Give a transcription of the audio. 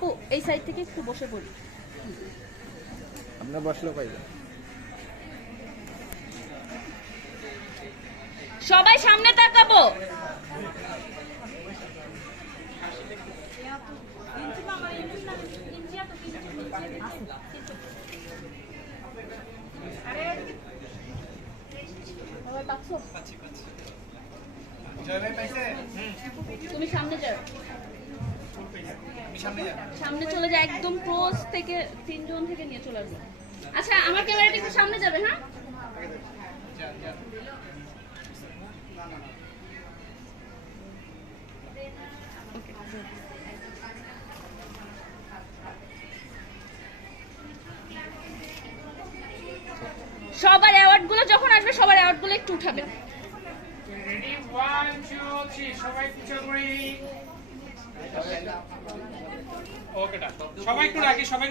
আপু এই সাইড থেকে একটু বসে পড়ি আপনার বসল পাইবে সবাই সামনে তাকাবো। তুমি সামনে যাও। সামনে চলে যায় একদম ক্লোজ থেকে তিনজন থেকে নিয়ে চলে আসবে। আচ্ছা আমার ক্যামেরাটা একটু সামনে যাবে হ্যাঁ? সবার অ্যাওয়ার্ডগুলো যখন আসবে সবার অ্যাওয়ার্ডগুলো একটু উঠাবেন রেডি ওয়ান টু থ্রি সবাই পিছন করি সবাই একটু রাখি সবাইকে